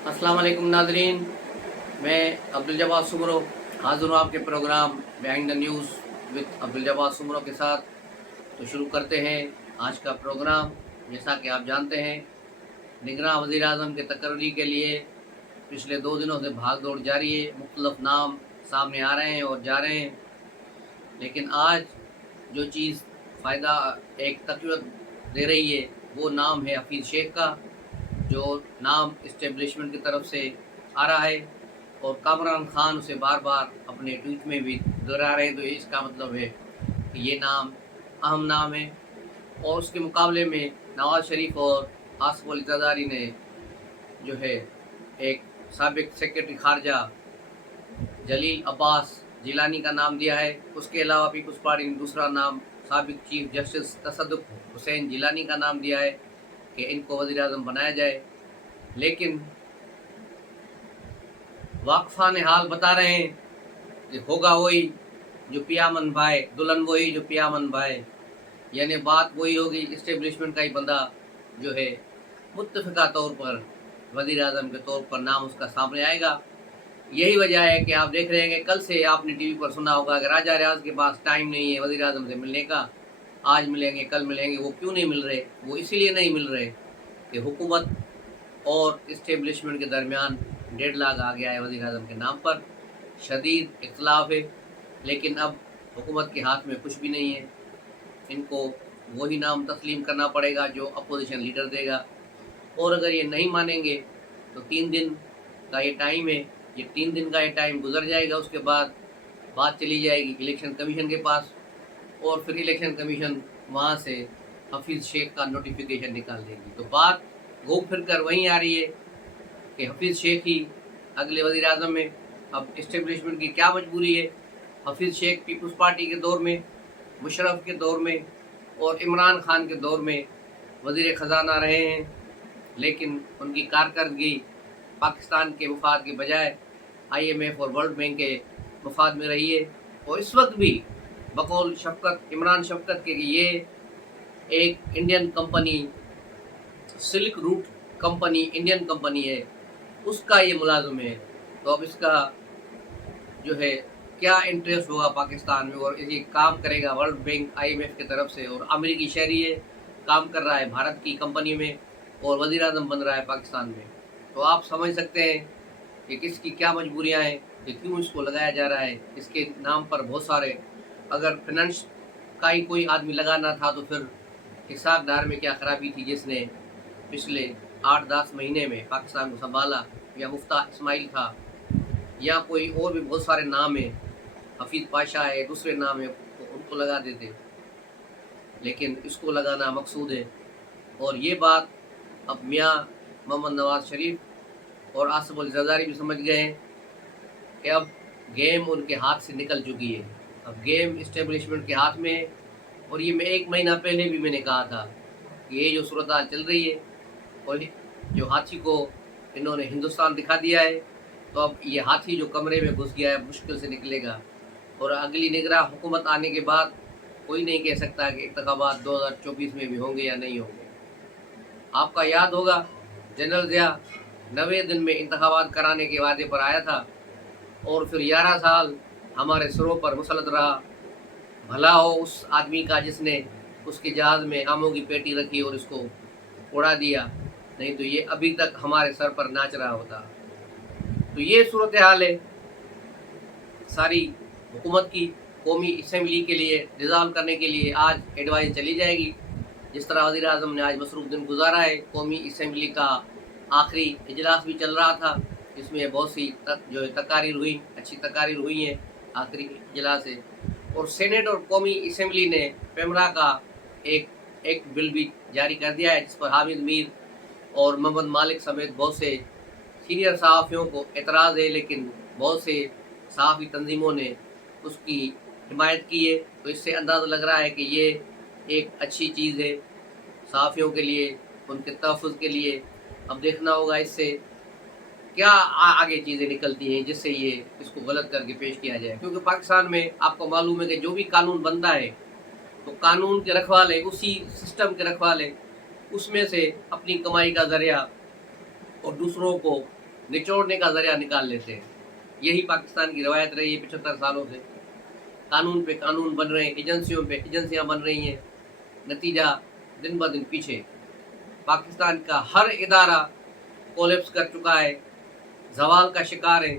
अस्सलाम वालेकुम नाज़रीन, मैं अब्दुल जब्बार सुमरो हाज़िर हूँ आपके programme behind the news with Abdul Jabbar Soomro के साथ। तो शुरू करते हैं आज का प्रोग्राम। जैसा कि आप जानते हैं, निगरां वज़ीर आज़म के तकर्री के लिए पिछले 2 दिनों से भाग दौड़ जारी है। मुख्तलिफ नाम सामने आ रहे हैं और जा रहे हैं, लेकिन आज जो चीज़ फ़ायदा एक तक़वियत दे रही है वो नाम है हफीज़ शेख का, जो नाम इस्टेब्लिशमेंट की तरफ से आ रहा है और कामरान खान उसे बार बार अपने ट्वीट में भी दोहरा रहे हैं। तो इसका मतलब है कि ये नाम अहम नाम है। और उसके मुकाबले में नवाज़ शरीफ और आसिफ अली ज़रदारी ने जो है एक साबिक सेक्रेटरी खारजा जलील अब्बास जिलानी का नाम दिया है। उसके अलावा पीपल्स पार्टी ने दूसरा नाम साबिक चीफ जस्टिस तसद्दुक़ हुसैन जिलानी का नाम दिया है कि इनको वज़ीर आज़म बनाया जाए। लेकिन वाकफ़ान हाल बता रहे हैं कि होगा वही जो पियामन भाई, दुल्हन वही जो पियामन भाई, यानी बात वही होगी। इस्टेब्लिशमेंट का ही बंदा जो है मुत्तफ़िका तौर पर वज़ीर आज़म के तौर पर नाम उसका सामने आएगा। यही वजह है कि आप देख रहे हैं कि कल से आपने टीवी पर सुना होगा कि राजा रियाज के पास टाइम नहीं है वज़ीर आज़म से मिलने का, आज मिलेंगे कल मिलेंगे। वो क्यों नहीं मिल रहे? वो इसीलिए नहीं मिल रहे कि हुकूमत और इस्टेब्लिशमेंट के दरमियान डेडलॉक आ गया है वज़ीर आज़म के नाम पर, शदीद इख्तलाफ है। लेकिन अब हुकूमत के हाथ में कुछ भी नहीं है, इनको वही नाम तस्लीम करना पड़ेगा जो अपोजिशन लीडर देगा। और अगर ये नहीं मानेंगे तो 3 दिन का ये टाइम है, ये 3 दिन का ये टाइम गुजर जाएगा। उसके बाद बात चली जाएगी इलेक्शन कमीशन के पास और फिर इलेक्शन कमीशन वहाँ से हफीज़ शेख का नोटिफिकेशन निकाल देगी। तो बात घूम फिर कर वहीं आ रही है कि हफीज़ शेख ही अगले वज़ीर आज़म में। अब इस्टेब्लिशमेंट की क्या मजबूरी है? हफीज़ शेख पीपल्स पार्टी के दौर में, मुशर्रफ के दौर में और इमरान खान के दौर में वज़ीर ख़जाना रहे हैं, लेकिन उनकी कारकर्दगी पाकिस्तान के मफाद के बजाय IMF और वर्ल्ड बैंक के मफाद में रही है। और इस वक्त भी बकौल शफकत इमरान शफकत के ये एक Indian company, silk route company Indian company है, उसका ये मुलाजिम है। तो अब इसका जो है क्या इंटरेस्ट होगा पाकिस्तान में, और ये काम करेगा वर्ल्ड बैंक IMF की तरफ से, और अमेरिकी शहरी है, काम कर रहा है भारत की कंपनी में और वज़ीर आज़म बन रहा है पाकिस्तान में। तो आप समझ सकते हैं कि किसकी क्या मजबूरियां हैं, कि क्यों इसको लगाया जा रहा है। इसके नाम पर बहुत सारे, अगर फिनेंस का ही कोई आदमी लगाना था तो फिर हिसाब डार में क्या खराबी थी जिसने पिछले 8-10 महीने में पाकिस्तान को संभाला, या मुफ्ता इस्माइल था, या कोई और भी बहुत सारे नाम हैं, हफीज़ पाशा है, दूसरे नाम है, तो उनको लगा देते। लेकिन इसको लगाना मकसूद है। और ये बात अब मियाँ मोहम्मद नवाज शरीफ और आसिफ अली ज़रदारी भी समझ गए हैं कि अब गेम उनके हाथ से निकल चुकी है। अब गेम इस्टेब्लिशमेंट के हाथ में है। और ये मैं 1 महीना पहले भी मैंने कहा था कि ये जो सूरत हाल चल रही है और जो हाथी को इन्होंने हिंदुस्तान दिखा दिया है, तो अब ये हाथी जो कमरे में घुस गया है मुश्किल से निकलेगा। और अगली निगरां हुकूमत आने के बाद कोई नहीं कह सकता कि इंतखाबात 2024 में भी होंगे या नहीं होंगे। आपका याद होगा जनरल ज़िया 90 दिन में इंतखाबात कराने के वादे पर आया था और फिर 11 साल हमारे सिरों पर मुसलत रहा। भला हो उस आदमी का जिसने उसके जहाज़ में आमों की पेटी रखी और इसको उड़ा दिया, नहीं तो ये अभी तक हमारे सर पर नाच रहा होता। तो ये सूरत हाल है सारी हुकूमत की। कौमी असम्बली के लिए डिज़ाल्व करने के लिए आज एडवाइस चली जाएगी। जिस तरह वज़ीर आज़म ने आज मसरूफ़ दिन गुजारा है, कौमी असम्बली का आखिरी इजलास भी चल रहा था, जिसमें बहुत सी जो है तकारीर हुई, अच्छी तकारीर हुई हैं आखिरी इजलास से। और सेनेट और कौमी असम्बली ने पेमरा का एक बिल भी जारी कर दिया है, जिस पर हामिद मीर और मोहम्मद मालिक समेत बहुत से सीनियर सहाफ़ियों को एतराज़ है, लेकिन बहुत से सहाफ़ी तंजीमों ने उसकी हिमायत की है। तो इससे अंदाज़ा लग रहा है कि ये एक अच्छी चीज़ है सहाफ़ियों के लिए, उनके तहफ़्फ़ुज़ के लिए। अब देखना होगा इससे क्या आगे चीज़ें निकलती हैं जिससे ये इसको गलत करके पेश किया जाए। क्योंकि पाकिस्तान में आपको मालूम है कि जो भी कानून बनता है तो कानून के रखवाले, उसी सिस्टम के रखवाले, उसमें से अपनी कमाई का ज़रिया और दूसरों को निचोड़ने का जरिया निकाल लेते हैं। यही पाकिस्तान की रवायत रही है 75 सालों से। कानून पे कानून बन रहे हैं, एजेंसियों पे एजेंसियां बन रही हैं, नतीजा दिन ब दिन पीछे। पाकिस्तान का हर इदारा कोलैप्स कर चुका है, जवाल का शिकार है,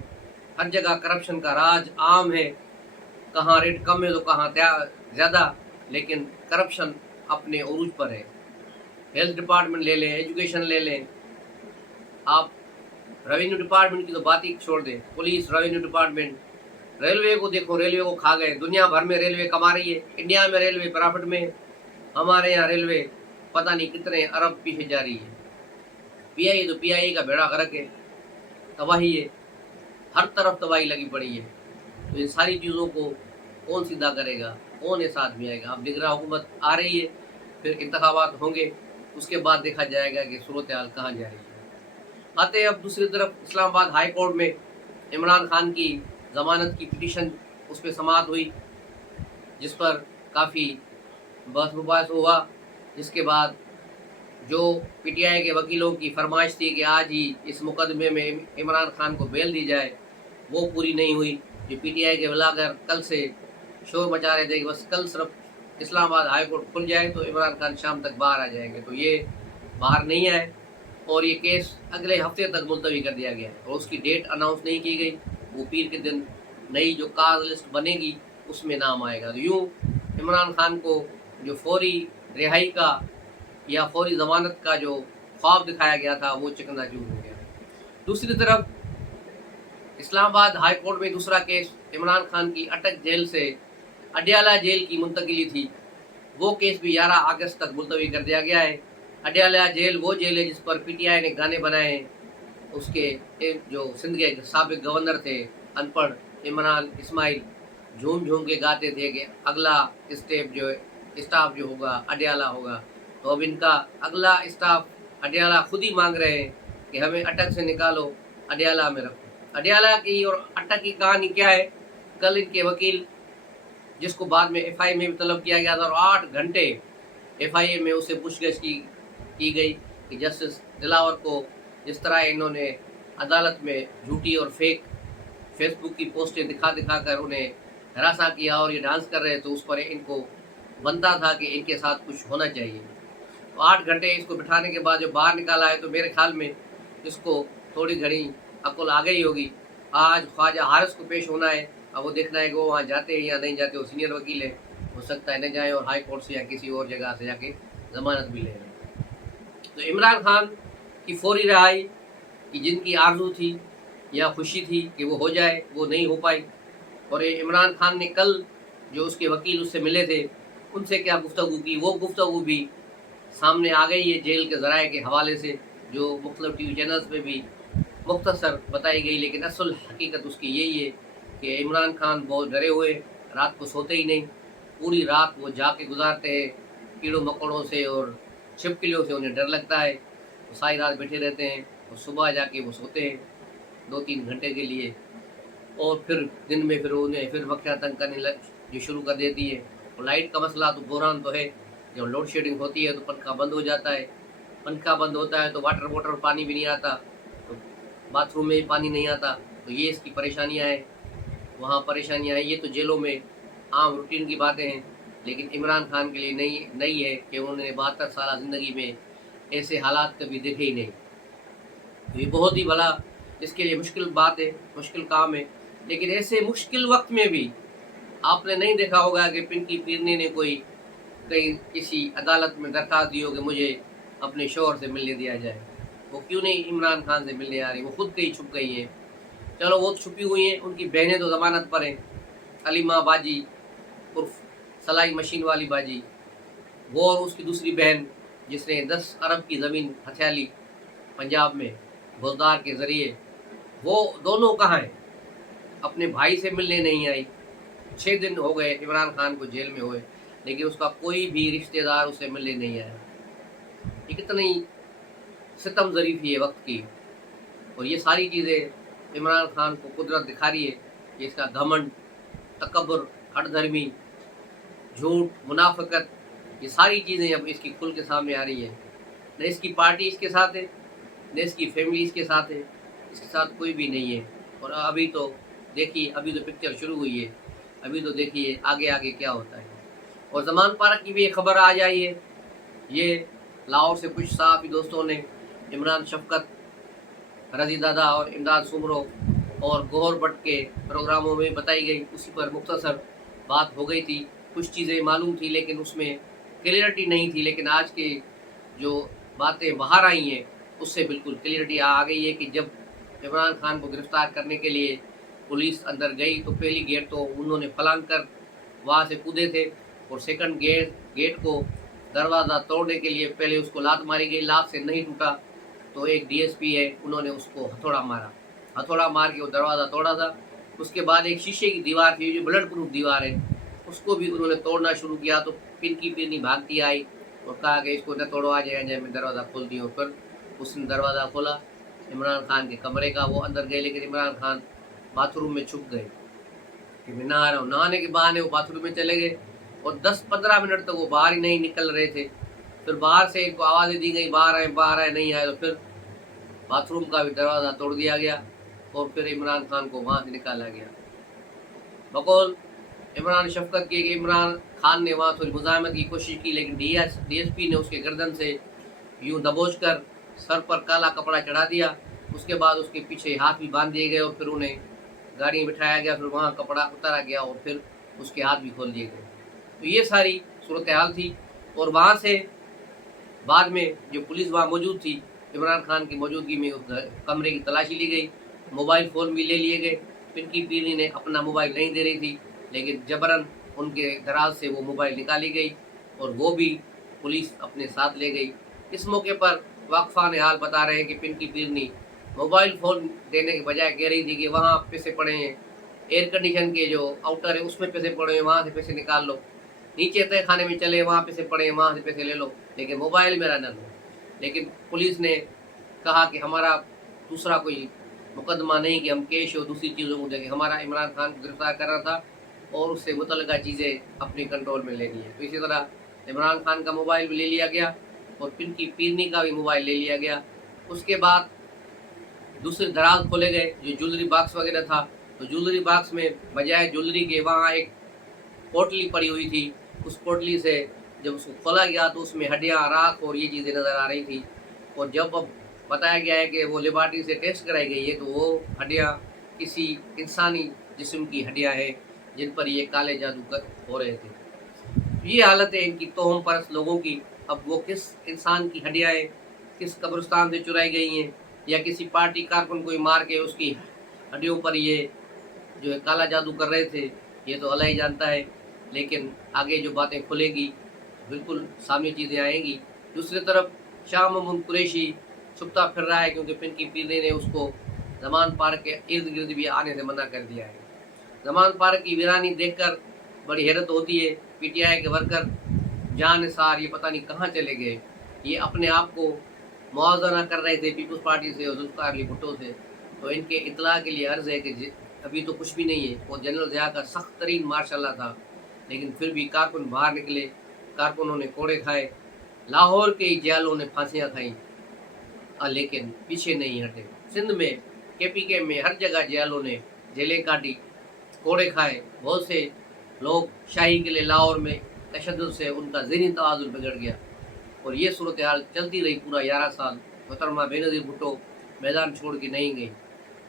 हर जगह करप्शन का राज आम है, कहाँ रेट कम है तो कहाँ ज़्यादा, लेकिन करप्शन अपने उरूज पर है। हेल्थ डिपार्टमेंट ले लें, एजुकेशन ले लें, आप रेवेन्यू डिपार्टमेंट की तो बात ही छोड़ दें, पुलिस, रेवेन्यू डिपार्टमेंट, रेलवे को देखो, रेलवे को खा गए। दुनिया भर में रेलवे कमा रही है, इंडिया में रेलवे प्रॉफिट में है, हमारे यहाँ रेलवे पता नहीं कितने अरब पीछे जा रही है। पीआई तो पीआई का बेड़ा गर्क है, तबाही है, हर तरफ तबाही लगी पड़ी है। तो इन सारी चीज़ों को कौन सीधा करेगा, कौन ऐसा आदमी आएगा? अब दिगरा हुकूमत आ रही है, फिर इंतखाबात होंगे, उसके बाद देखा जाएगा कि सूरत हाल कहाँ जा रही है। आते हैं अब दूसरी तरफ, इस्लामाबाद हाई कोर्ट में इमरान खान की ज़मानत की पिटीशन उस पर समाअत हुई, जिस पर काफ़ी बहस मुबाहस हुआ, जिसके बाद जो पीटीआई के वकीलों की फरमाइश थी कि आज ही इस मुकदमे में इमरान खान को बेल दी जाए, वो पूरी नहीं हुई। जो पीटीआई के ब्लॉगर कल से शोर मचा रहे थे कि बस कल सिर्फ इस्लामाबाद हाई कोर्ट खुल जाए तो इमरान खान शाम तक बाहर आ जाएंगे, तो ये बाहर नहीं आए और ये केस अगले हफ्ते तक मुलतवी कर दिया गया और उसकी डेट अनाउंस नहीं की गई। वो पीर के दिन नई जो काज लिस्ट बनेगी उसमें नाम आएगा। तो यूँ इमरान खान को जो फौरी रिहाई का या फौरी ज़मानत का जो ख्वाब दिखाया गया था वो चकनाचूर हो गया। दूसरी तरफ इस्लामाबाद हाई कोर्ट में दूसरा केस, इमरान खान की अटक जेल से अडयाला जेल की मुंतकिली थी, वो केस भी 11 अगस्त तक मुलतवी कर दिया गया है। अडयाला जेल वो जेल है जिस पर पीटीआई ने गाने बनाए हैं। उसके जो सिंध के साबिक गवर्नर थे अनपढ़ इमरान इस्माइल, झूम झूम के गाते थे कि अगला स्टाफ जो होगा अडयाला होगा। तो अब इनका अगला स्टाफ अडयाला खुद ही मांग रहे हैं कि हमें अटक से निकालो, अडयाला में रखो। अडयाला की और अटक की कहानी क्या है? कल इनके वकील, जिसको बाद में एफआई में भी तलब किया गया था और 8 घंटे एफआई में उसे पूछगछ की गई कि जस्टिस दिलावर को जिस तरह इन्होंने अदालत में झूठी और फेक फेसबुक की पोस्टें दिखा कर उन्हें हरासा किया और ये डांस कर रहे, तो उस पर इनको बनता था कि इनके साथ कुछ होना चाहिए। तो 8 घंटे इसको बिठाने के बाद जब बाहर निकाला है तो मेरे ख्याल में इसको थोड़ी घड़ी अक्ल आ गई होगी। आज ख्वाजा हारिस को पेश होना है, अब वो देखना है कि वो वहाँ जाते हैं या नहीं जाते। वो सीनियर वकील है, हो सकता है न जाए और हाई कोर्ट से या किसी और जगह से जाके ज़मानत भी ले लें। तो इमरान खान की फौरी रिहाई की जिनकी आरजू थी या खुशी थी कि वो हो जाए, वो नहीं हो पाई। और इमरान खान ने कल जो उसके वकील उससे मिले थे उनसे क्या गुफ्तगू की, वो गुफ्तगू भी सामने आ गई है जेल के ज़राए के हवाले से, जो मुख्तलिफ टीवी चैनल्स में भी मुख्तसर बताई गई। लेकिन असल हकीकत उसकी यही है कि इमरान खान बहुत डरे हुए, रात को सोते ही नहीं, पूरी रात वो जाके गुजारते हैं, कीड़ों मकोड़ों से और छिपकलियों से उन्हें डर लगता है, वो सारी रात बैठे रहते हैं और सुबह जाके वो सोते हैं 2-3 घंटे के लिए, और फिर दिन में फिर उन्हें फिर बख्तियार तंग करने जो शुरू कर देती है। और लाइट का मसला तो बहरान तो है, जब लोड शेडिंग होती है तो पंखा बंद हो जाता है, पंखा बंद होता है तो वाटर पानी भी नहीं आता, तो बाथरूम में भी पानी नहीं आता। तो ये इसकी परेशानियाँ हैं, वहाँ परेशानियाँ हैं। ये तो जेलों में आम रूटीन की बातें हैं, लेकिन इमरान खान के लिए नई है कि उन्होंने 72 साल ज़िंदगी में ऐसे हालात कभी देखे ही नहीं। तो ये बहुत ही बड़ा इसके लिए मुश्किल बात है, मुश्किल काम है। लेकिन ऐसे मुश्किल वक्त में भी आपने नहीं देखा होगा कि पिंकी पीरनी ने कहीं किसी अदालत में दरख्वास्त दी हो कि मुझे अपने शौहर से मिलने दिया जाए। वो क्यों नहीं इमरान खान से मिलने आ रही? वो खुद कहीं छुप गई हैं। चलो वो छुपी हुई हैं, उनकी बहनें तो ज़मानत पर हैं। अलीमा बाजी उर्फ सलाई मशीन वाली बाजी, वो और उसकी दूसरी बहन जिसने 10 अरब की ज़मीन हथियाली पंजाब में गुलदार के ज़रिए, वो दोनों कहाँ हैं? अपने भाई से मिलने नहीं आई। 6 दिन हो गए इमरान खान को जेल में हुए, लेकिन उसका कोई भी रिश्तेदार उसे मिलने नहीं आया। ये कितनी सितम ज़रीफ़ी है वक्त की। और ये सारी चीज़ें इमरान खान को कुदरत दिखा रही है कि इसका घमंड, तकब्बुर, हठधर्मी, झूठ, मुनाफिकत, ये सारी चीज़ें अब इसकी खुल के सामने आ रही हैं। न इसकी पार्टी इसके साथ है, न इसकी फैमिली इसके साथ है, اس کے ساتھ کوئی بھی نہیں ہے. اور ابھی تو دیکھیے، ابھی تو پکچر شروع ہوئی ہے، ابھی تو دیکھیے آگے آگے کیا ہوتا ہے. اور زمان پارک کی بھی ایک خبر آ جائی ہے. یہ لاہور سے کچھ صحافی دوستوں نے عمران شفقت، رضی دادا اور امداد سمرو اور گوہر بٹ کے پروگراموں میں بتائی گئی، اسی پر مختصر بات ہو گئی تھی. کچھ چیزیں معلوم تھی لیکن اس میں کلیئرٹی نہیں تھی. لیکن آج کے جو باتیں باہر آئی ہیں اس سے بالکل کلیئرٹی آ گئی ہے کہ جب عمران خان کو گرفتار کرنے کے لیے پولیس اندر گئی تو پہلی گیٹ تو انہوں نے پھلانگ کر وہاں سے کودے تھے، اور سیکنڈ گیٹ کو دروازہ توڑنے کے لیے پہلے اس کو لات ماری گئی. لات سے نہیں ٹوٹا تو ایک ڈی ایس پی ہے، انہوں نے اس کو ہتھوڑا مارا، ہتھوڑا مار کے وہ دروازہ توڑا تھا. اس کے بعد ایک شیشے کی دیوار تھی جو بلٹ پروف دیوار ہے، اس کو بھی انہوں نے توڑنا شروع کیا. تو پنکی پرنی بھاگتی آئی اور کہا کہ اس کو نہ توڑو، آ جائے میں دروازہ کھول دی. اور پھر اس نے دروازہ کھولا عمران خان کے کمرے کا. وہ اندر گئے لیکن عمران خان باتھ روم میں چھپ گئے کہ میں نہا رہا ہوں. نہانے کے بہانے وہ باتھ روم میں چلے گئے اور 10-15 منٹ تک وہ باہر ہی نہیں نکل رہے تھے. پھر باہر سے ان کو آوازیں دی گئی باہر آئے نہیں آئے. تو پھر باتھ روم کا بھی دروازہ توڑ دیا گیا اور پھر عمران خان کو وہاں سے نکالا گیا. بقول عمران شفقت کی کہ عمران خان نے وہاں تھوڑی مزاحمت کی کوشش کی لیکن ڈی ایس پی نے اس کے گردن سے یوں دبوچ کر سر پر کالا کپڑا چڑھا دیا. اس کے بعد اس کے پیچھے ہاتھ بھی باندھ دیے گئے اور پھر انہیں گاڑی میں بٹھایا گیا. پھر وہاں کپڑا اتارا گیا اور پھر اس کے ہاتھ بھی کھول دیے گئے. تو یہ ساری صورتحال تھی. اور وہاں سے بعد میں جو پولیس وہاں موجود تھی، عمران خان کی موجودگی میں اس کمرے کی تلاشی لی گئی، موبائل فون بھی لے لیے گئے. پنکی پیرنی نے اپنا موبائل نہیں دے رہی تھی لیکن جبراً ان کے دراز سے وہ موبائل نکالی گئی اور وہ بھی پولیس اپنے ساتھ لے گئی. اس موقع پر واقفان حال بتا رہے ہیں کہ پنکی پیرنی موبائل فون دینے کے بجائے کہہ رہی تھی کہ وہاں پیسے پڑے ہیں، ایئر کنڈیشن کے جو آؤٹر ہے اس میں پیسے پڑے ہیں، وہاں سے پیسے نکال لو، نیچے تہ خانے میں چلے وہاں پیسے پڑے ہیں وہاں سے پیسے لے لو، لیکن موبائل میرا نہ لو. لیکن پولیس نے کہا کہ ہمارا دوسرا کوئی مقدمہ نہیں کہ ہم کیش اور دوسری چیزوں کو دیکھیں، ہمارا عمران خان کو گرفتار کرنا تھا اور اس سے متعلقہ چیزیں اپنی کنٹرول میں لینی ہے. تو اسی طرح عمران خان کا موبائل بھی لے لیا گیا اور پنکی پیرنی کا بھی موبائل لے لیا گیا. اس کے بعد دوسرے دراز کھولے گئے جو جولری باکس وغیرہ تھا. تو جولری باکس میں بجائے جولری کے وہاں ایک پوٹلی پڑی ہوئی تھی. اس پوٹلی سے جب اس کو کھولا گیا تو اس میں ہڈیاں، راکھ اور یہ چیزیں نظر آ رہی تھی. اور جب اب بتایا گیا ہے کہ وہ لیبارٹری سے ٹیسٹ کرائی گئی ہے تو وہ ہڈیاں کسی انسانی جسم کی ہڈیاں ہیں جن پر یہ کالے جادو ہو رہے تھے. یہ حالت ہے ان کی توہم پرست لوگوں کی. اب وہ کس انسان کی ہڈیاں ہیں کس قبرستان سے چرائی گئی ہیں یا کسی پارٹی کارکن کو مار کے اس کی ہڈیوں پر یہ جو ہے کالا جادو کر رہے تھے، یہ تو اللہ ہی جانتا ہے. لیکن آگے جو باتیں کھلے گی بالکل سامنے چیزیں آئیں گی. دوسری طرف شاہ محمود قریشی چھپتا پھر رہا ہے کیونکہ پنکی پیرنی نے اس کو زمان پارک کے ارد گرد بھی آنے سے منع کر دیا ہے. زمان پارک کی ویرانی دیکھ کر بڑی حیرت ہوتی ہے. پی ٹی آئی کے ورکر جان نثار یہ پتہ نہیں کہاں چلے گئے. یہ اپنے آپ کو موازنہ کر رہے تھے پیپلز پارٹی سے اور ذوالفقار علی بھٹو سے. تو ان کے اطلاع کے لیے عرض ہے کہ ابھی تو کچھ بھی نہیں ہے. وہ جنرل ضیاء کا سخت ترین مارشاء اللہ تھا لیکن پھر بھی کارکن باہر نکلے، کارکنوں نے کوڑے کھائے، لاہور کے جیلوں نے پھانسیاں کھائیں لیکن پیچھے نہیں ہٹے. سندھ میں KPK میں ہر جگہ جیلوں نے جیلیں کاٹی، کوڑے کھائے. بہت سے لوگ شاہی کے لیے لاہور میں تشدد سے ان کا ذہنی توازن بگڑ گیا اور یہ صورتحال چلتی رہی پورا 11 سال. محترمہ بے نظیر بھٹو میدان چھوڑ کے نہیں گئی.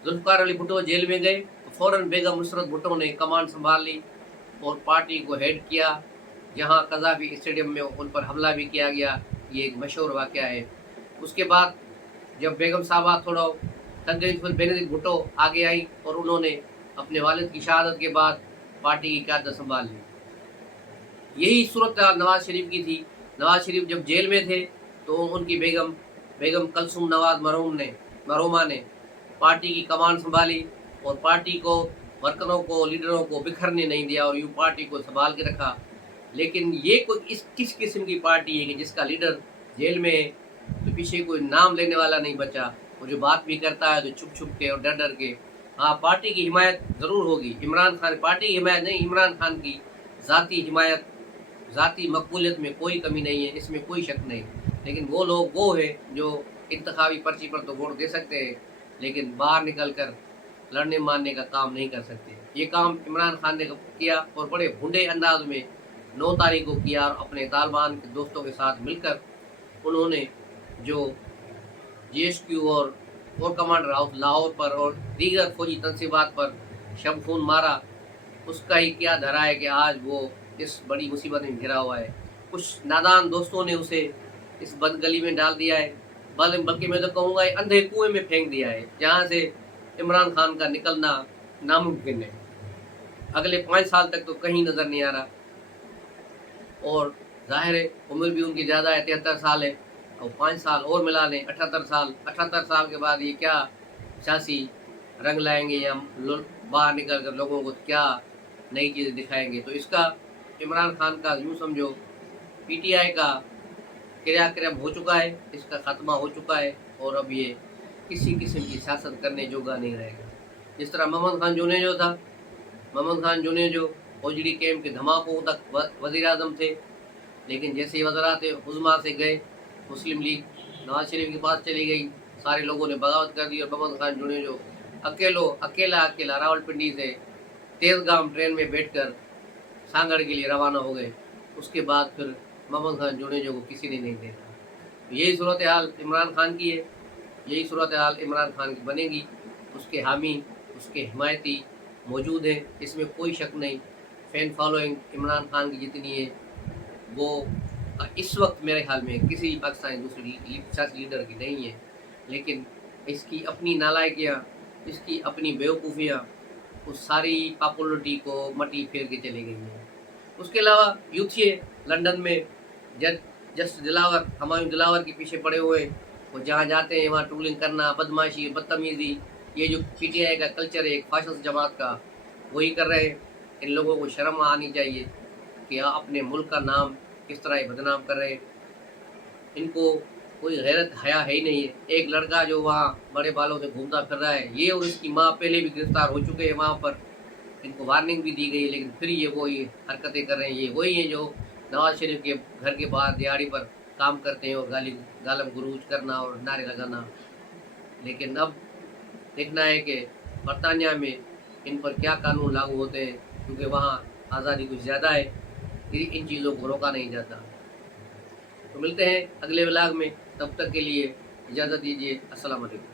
ذوالفقار علی بھٹو جیل میں گئے تو فوراً بیگم نصرت بھٹو نے کمان سنبھال لی اور پارٹی کو ہیڈ کیا، جہاں قذافی اسٹیڈیم میں ان پر حملہ بھی کیا گیا. یہ ایک مشہور واقعہ ہے. اس کے بعد جب بیگم صاحبہ تھوڑا تھک گئی تو بے نظیر بھٹو آگے آئی اور انہوں نے اپنے والد کی شہادت کے بعد پارٹی کی قیادت سنبھال لی. یہی صورت نواز شریف کی تھی. نواز شریف جب جیل میں تھے تو ان کی بیگم کلثوم نواز مرحومہ نے پارٹی کی کمان سنبھالی اور پارٹی کو، ورکروں کو، لیڈروں کو بکھرنے نہیں دیا اور یوں پارٹی کو سنبھال کے رکھا. لیکن یہ کوئی کس قسم کی پارٹی ہے کہ جس کا لیڈر جیل میں ہے تو پیچھے کوئی نام لینے والا نہیں بچا، اور جو بات بھی کرتا ہے تو چھپ چھپ کے اور ڈر ڈر کے. ہاں پارٹی کی حمایت ضرور ہوگی، عمران خان پارٹی کی حمایت نہیں، عمران خان کی ذاتی حمایت، ذاتی مقبولیت میں کوئی کمی نہیں ہے، اس میں کوئی شک نہیں. لیکن وہ لوگ وہ ہیں جو انتخابی پرچی پر تو ووٹ دے سکتے ہیں لیکن باہر نکل کر لڑنے مارنے کا کام نہیں کر سکتے. یہ کام عمران خان نے کیا اور بڑے بھونڈے انداز میں 9 تاریخ کو کیا، اور اپنے طالبان کے دوستوں کے ساتھ مل کر انہوں نے جو جے ایس کیو اور کمانڈر ہاؤس لاہور پر اور دیگر فوجی تنصیبات پر شب خون مارا، اس کا ہی کیا دھرا ہے کہ آج وہ اس بڑی مصیبت میں گھرا ہوا ہے. کچھ نادان دوستوں نے اسے اس بد گلی میں ڈال دیا ہے، بلکہ میں تو کہوں گا اندھے کنویں میں پھینک دیا ہے، جہاں سے عمران خان کا نکلنا ناممکن ہے. اگلے 5 سال تک تو کہیں نظر نہیں آ رہا، اور ظاہر ہے عمر بھی ان کی زیادہ ہے، 73 سال ہے، اور 5 سال اور ملا لیں 78 سال. 78 سال کے بعد یہ کیا سیاسی رنگ لائیں گے، یا باہر نکل کر لوگوں کو کیا نئی چیزیں دکھائیں گے. تو اس کا عمران خان کا یوں سمجھو پی ٹی آئی کا کریا کرم ہو چکا ہے، اس کا خاتمہ ہو چکا ہے، اور اب یہ کسی قسم کی سیاست کرنے جوگا نہیں رہے گا. جس طرح محمد خان جونیجو تھا، محمد خان جونیجو اوجڑی کیمپ کے دھماکوں تک وزیر اعظم تھے، لیکن جیسے ہی وزرات عظمیٰ سے گئے، مسلم لیگ نواز شریف کے پاس چلی گئی، سارے لوگوں نے بغاوت کر دی، اور محمد خان جونیجو اکیلا راول پنڈی سے تیز گام ٹرین میں بیٹھ کر سانگڑ کے لیے روانہ ہو گئے. اس کے بعد پھر محمد خان جونیجو کو کسی نے نہیں دیکھا. یہی صورتحال عمران خان کی ہے، یہی صورتحال عمران خان کی بنے گی. اس کے حامی، اس کے حمایتی موجود ہیں، اس میں کوئی شک نہیں. فین فالوئنگ عمران خان کی جتنی ہے وہ اس وقت میرے خیال میں کسی پاکستانی دوسرے سیاسی لیڈر کی نہیں ہے، لیکن اس کی اپنی نالائکیاں، اس کی اپنی بیوقوفیاں اس ساری پاپولرٹی کو مٹی پھیر کے چلی گئی ہیں. اس کے علاوہ یوتھیے لنڈن میں جسٹ دلاور، ہمایوں دلاور کے پیچھے پڑے ہوئے، وہ جہاں جاتے ہیں وہاں ٹولنگ کرنا، بدماشی، بدتمیزی، یہ جو پی ٹی آئی کا کلچر ہے ایک فاشسٹ جماعت کا، وہی کر رہے ہیں. ان لوگوں کو شرم آنی چاہیے کہ اپنے ملک کا نام کس طرح یہ بدنام کر رہے ہیں. ان کو کوئی غیرت حیا ہے ہی نہیں ہے. ایک لڑکا جو وہاں بڑے بالوں سے گھومتا پھر رہا ہے، یہ اور اس کی ماں پہلے بھی گرفتار ہو چکے ہیں وہاں پر، ان کو وارننگ بھی دی گئی، لیکن پھر یہ وہی حرکتیں کر رہے ہیں. یہ وہی ہیں جو نواز شریف کے گھر کے باہر دیہڑی پر کام کرتے ہیں، اور گالم گروج کرنا اور نعرے لگانا. لیکن اب دیکھنا ہے کہ برطانیہ میں ان پر کیا قانون لاگو ہوتے ہیں، کیونکہ وہاں آزادی کچھ زیادہ ہے، ان چیزوں کو روکا نہیں جاتا. تو ملتے ہیں اگلے ولاگ میں، تب تک کے لیے اجازت دیجیے. السلام علیکم.